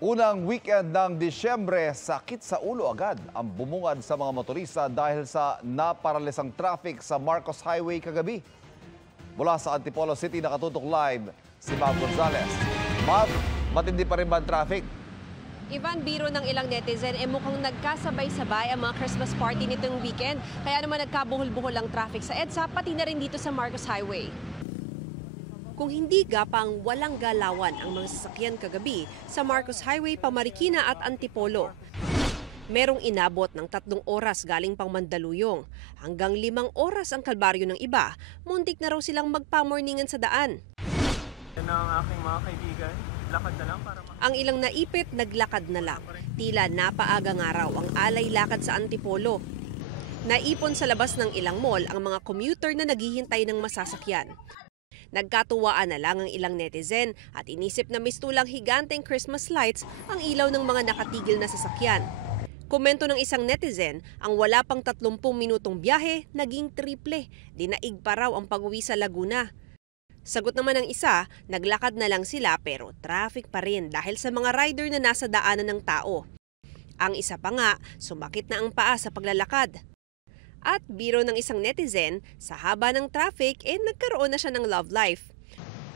Unang weekend ng Disyembre, sakit sa ulo agad ang bumungad sa mga motorista dahil sa naparalisang traffic sa Marcos Highway kagabi. Mula sa Antipolo City, nakatutok live si Mav Gonzalez. Mav, matindi pa rin ba ang traffic? Ivan, biro ng ilang netizen, mukhang nagkasabay-sabay ang mga Christmas party nitong weekend. Kaya naman nagkabuhol-buhol ang traffic sa EDSA, pati na rin dito sa Marcos Highway. Kung hindi gapang walang galawan ang mga sasakyan kagabi sa Marcos Highway, Pamarikina at Antipolo. Merong inabot ng 3 oras galing pang Mandaluyong. Hanggang 5 oras ang kalbaryo ng iba. Muntik na raw silang magpamorningan sa daan. Yan ang aking mga kaibigan. Lakad na lang para ang ilang naipit, naglakad na lang. Tila napaaga nga raw ang alay lakad sa Antipolo. Naipon sa labas ng ilang mall ang mga commuter na naghihintay ng masasakyan. Nagkatuwaan na lang ang ilang netizen at inisip na mistulang higanteng Christmas lights ang ilaw ng mga nakatigil na sasakyan. Komento ng isang netizen, ang wala pang 30 minutong biyahe, naging triple. Dinaig pa raw ang pag-uwi sa Laguna. Sagot naman ng isa, naglakad na lang sila pero traffic pa rin dahil sa mga rider na nasa daanan ng tao. Ang isa pa nga, sumakit na ang paa sa paglalakad. At biro ng isang netizen, sa haba ng traffic, nagkaroon na siya ng love life.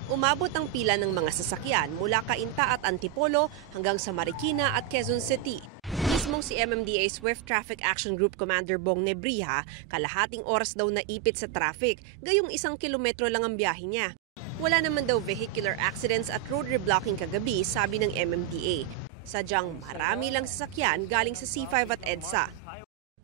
Umabot ang pila ng mga sasakyan mula Cainta at Antipolo hanggang sa Marikina at Quezon City. Mismong si MMDA Swift Traffic Action Group Commander Bong Nebriha, kalahating oras daw naipit sa traffic, gayong 1 kilometro lang ang biyahe niya. Wala naman daw vehicular accidents at road reblocking kagabi, sabi ng MMDA. Sadyang marami lang sasakyan galing sa C5 at EDSA.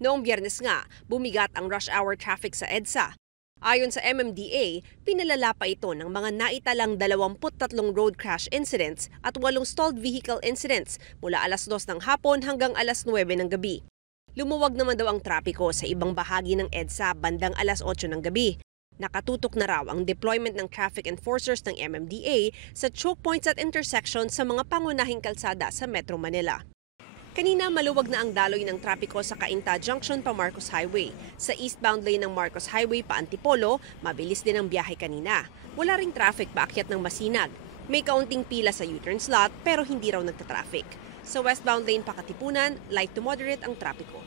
Noong Biyernes nga, bumigat ang rush hour traffic sa EDSA. Ayon sa MMDA, pinalala pa ito ng mga naitalang 23 road crash incidents at 8 stalled vehicle incidents mula alas 2 ng hapon hanggang alas 9 ng gabi. Lumuwag naman daw ang trapiko sa ibang bahagi ng EDSA bandang alas 8 ng gabi. Nakatutok na raw ang deployment ng traffic enforcers ng MMDA sa choke points at intersections sa mga pangunahing kalsada sa Metro Manila. Kanina maluwag na ang daloy ng trapiko sa Cainta Junction pa Marcos Highway. Sa eastbound lane ng Marcos Highway pa Antipolo, mabilis din ang biyahe kanina. Wala ring traffic paakyat ng Masinag. May kaunting pila sa U-turn slot pero hindi raw nagta-traffic. Sa westbound lane pa Katipunan, light to moderate ang trapiko.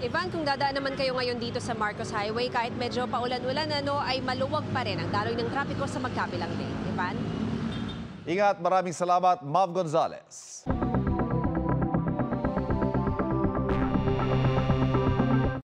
Ivan, kung dadaan naman kayo ngayon dito sa Marcos Highway, kahit medyo paulan-ulan ay maluwag pa rin ang daloy ng trapiko sa magkabilang lane. Ivan? Ingat, maraming salamat, Mav Gonzalez.